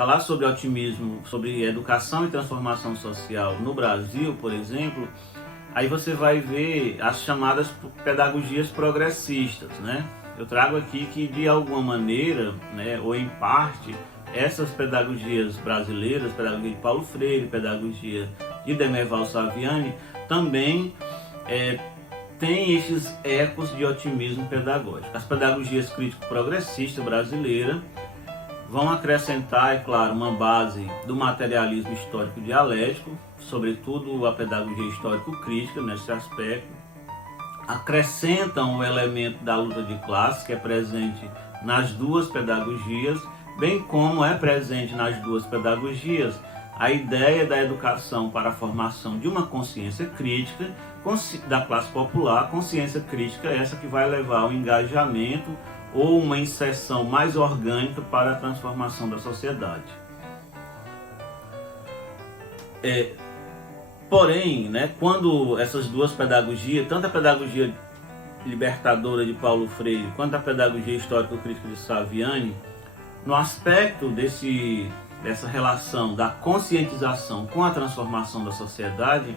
falar sobre otimismo, sobre educação e transformação social no Brasil, por exemplo, aí você vai ver as chamadas pedagogias progressistas, né? Eu trago aqui que, de alguma maneira, né, ou em parte, essas pedagogias brasileiras, pedagogia de Paulo Freire, pedagogia de Demerval Saviani, também tem esses ecos de otimismo pedagógico. As pedagogias crítico-progressistas brasileiras vão acrescentar, é claro, uma base do materialismo histórico dialético, sobretudo a pedagogia histórico-crítica nesse aspecto. Acrescentam o elemento da luta de classes, que é presente nas duas pedagogias, bem como é presente nas duas pedagogias a ideia da educação para a formação de uma consciência crítica da classe popular, consciência crítica essa que vai levar ao engajamento ou uma inserção mais orgânica para a transformação da sociedade. Porém, né, quando essas duas pedagogias, tanto a pedagogia libertadora de Paulo Freire quanto a pedagogia histórico-crítica de Saviani, no aspecto dessa relação da conscientização com a transformação da sociedade,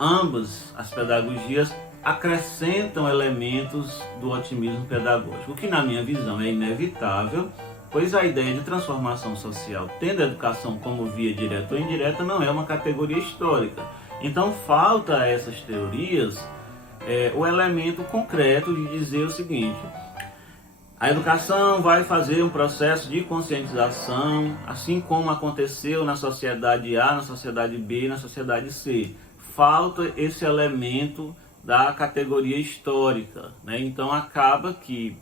ambas as pedagogias acrescentam elementos do otimismo pedagógico, o que na minha visão é inevitável, pois a ideia de transformação social, tendo a educação como via direta ou indireta, não é uma categoria histórica. Então falta a essas teorias o elemento concreto de dizer o seguinte: a educação vai fazer um processo de conscientização, assim como aconteceu na sociedade A, na sociedade B e na sociedade C. Falta esse elemento da categoria histórica, né? Então acaba que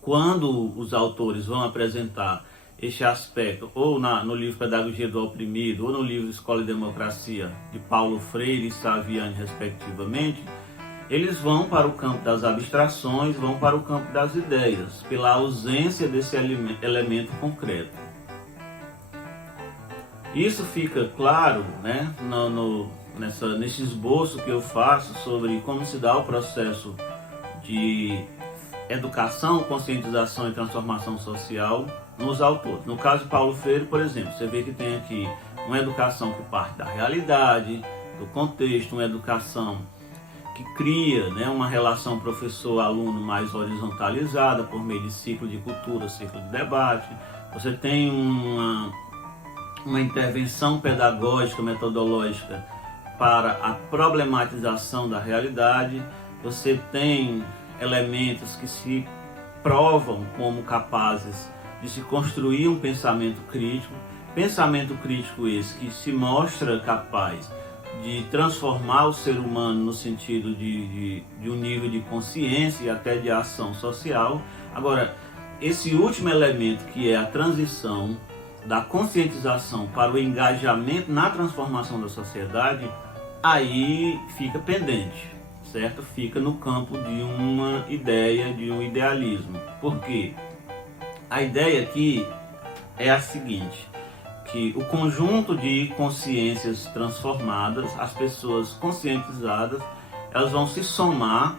quando os autores vão apresentar este aspecto, ou no livro Pedagogia do Oprimido, ou no livro Escola e Democracia, de Paulo Freire e Saviani, respectivamente, eles vão para o campo das abstrações, vão para o campo das ideias, pela ausência desse elemento concreto. Isso fica claro, né, nesse esboço que eu faço sobre como se dá o processo de educação, conscientização e transformação social nos autores. No caso de Paulo Freire, por exemplo, você vê que tem aqui uma educação que parte da realidade, do contexto, uma educação que cria, né, uma relação professor-aluno mais horizontalizada por meio de ciclo de cultura, ciclo de debate. Você tem uma intervenção pedagógica, metodológica para a problematização da realidade. Você tem elementos que se provam como capazes de se construir um pensamento crítico esse que se mostra capaz de transformar o ser humano no sentido de um nível de consciência e até de ação social. Agora, esse último elemento, que é a transição da conscientização para o engajamento na transformação da sociedade, aí fica pendente, certo? Fica no campo de uma ideia, de um idealismo. Por quê? A ideia aqui é a seguinte: que o conjunto de consciências transformadas, as pessoas conscientizadas, elas vão se somar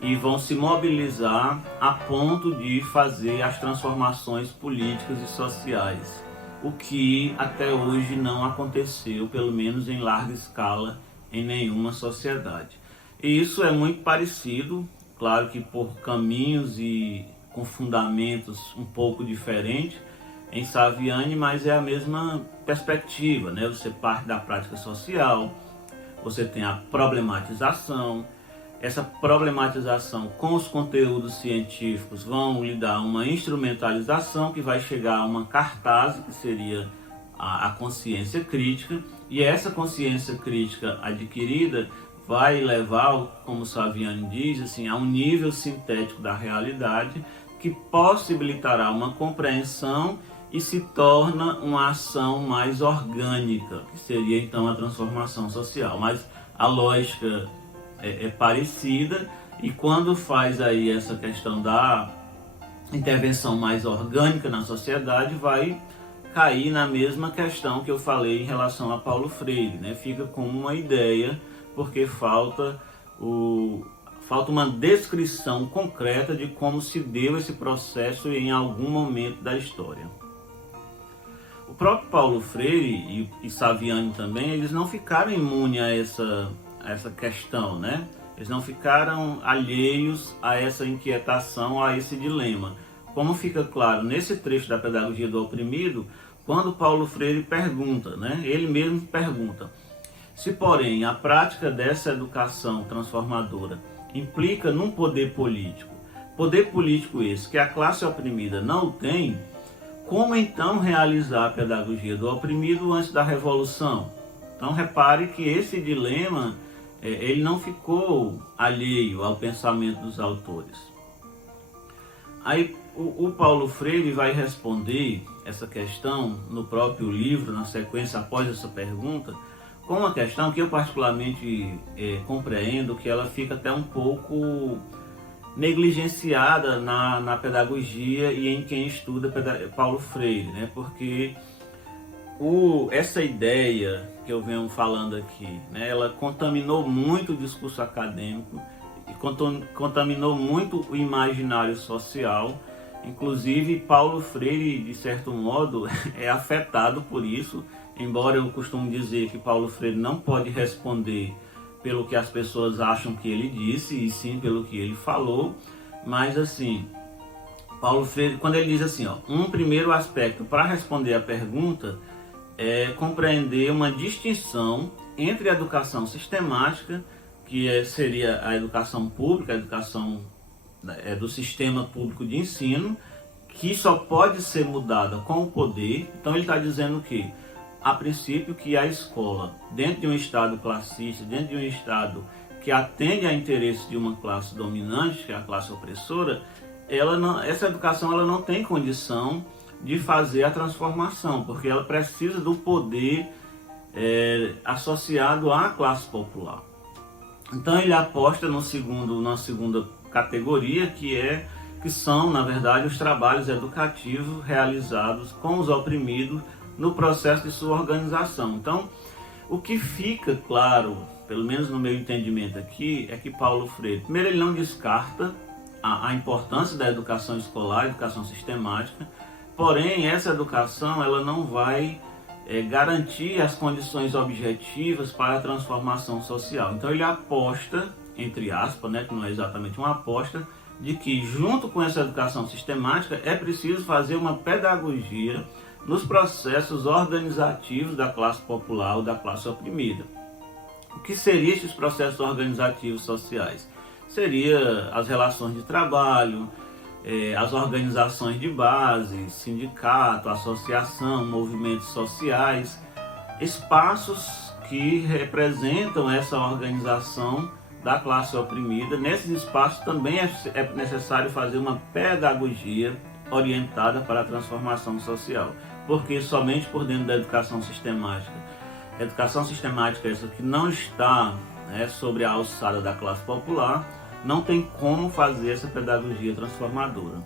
e vão se mobilizar a ponto de fazer as transformações políticas e sociais, o que até hoje não aconteceu, pelo menos em larga escala, em nenhuma sociedade. E isso é muito parecido, claro que por caminhos e com fundamentos um pouco diferentes, em Saviani, mas é a mesma perspectiva, né? Você parte da prática social, você tem a problematização. Essa problematização com os conteúdos científicos vão lhe dar uma instrumentalização que vai chegar a uma cartaz, que seria a consciência crítica, e essa consciência crítica adquirida vai levar, como Saviani diz, assim, a um nível sintético da realidade que possibilitará uma compreensão e se torna uma ação mais orgânica, que seria então a transformação social. Mas a lógica é parecida, e quando faz aí essa questão da intervenção mais orgânica na sociedade, vai cair na mesma questão que eu falei em relação a Paulo Freire, né? Fica como uma ideia, porque falta uma descrição concreta de como se deu esse processo em algum momento da história. O próprio Paulo Freire e Saviani também, eles não ficaram imunes a essa questão, né? Eles não ficaram alheios a essa inquietação, a esse dilema. Como fica claro nesse trecho da Pedagogia do Oprimido, quando Paulo Freire pergunta, né? Ele mesmo pergunta: se, porém, a prática dessa educação transformadora implica num poder político esse que a classe oprimida não tem, como então realizar a pedagogia do oprimido antes da revolução? Então repare que esse dilema, ele não ficou alheio ao pensamento dos autores. Aí o Paulo Freire vai responder essa questão no próprio livro, na sequência após essa pergunta, com uma questão que eu particularmente compreendo que ela fica até um pouco negligenciada na pedagogia e em quem estuda Paulo Freire, né? Porque essa ideia que eu venho falando aqui, né, ela contaminou muito o discurso acadêmico e contaminou muito o imaginário social. Inclusive Paulo Freire, de certo modo, é afetado por isso, embora eu costumo dizer que Paulo Freire não pode responder pelo que as pessoas acham que ele disse, e sim pelo que ele falou. Mas assim, Paulo Freire, quando ele diz assim, um primeiro aspecto para responder a pergunta é compreender uma distinção entre a educação sistemática, que seria a educação pública, a educação do sistema público de ensino, que só pode ser mudada com o poder. Então ele está dizendo que, a princípio, que a escola, dentro de um Estado classista, dentro de um Estado que atende a interesses de uma classe dominante, que é a classe opressora, essa educação ela não tem condição de fazer a transformação, porque ela precisa do poder associado à classe popular. Então ele aposta na segunda categoria, que são, na verdade, os trabalhos educativos realizados com os oprimidos no processo de sua organização. Então, o que fica claro, pelo menos no meu entendimento aqui, é que Paulo Freire, primeiro, ele não descarta a importância da educação escolar, educação sistemática, porém, essa educação ela não vai garantir as condições objetivas para a transformação social. Então, ele aposta, entre aspas, né, que não é exatamente uma aposta, de que, junto com essa educação sistemática, é preciso fazer uma pedagogia nos processos organizativos da classe popular ou da classe oprimida. O que seriam esses processos organizativos sociais? Seria as relações de trabalho, as organizações de base, sindicato, associação, movimentos sociais, espaços que representam essa organização da classe oprimida. Nesses espaços também é necessário fazer uma pedagogia orientada para a transformação social, porque somente por dentro da educação sistemática essa que não está sobre a alçada da classe popular, não tem como fazer essa pedagogia transformadora.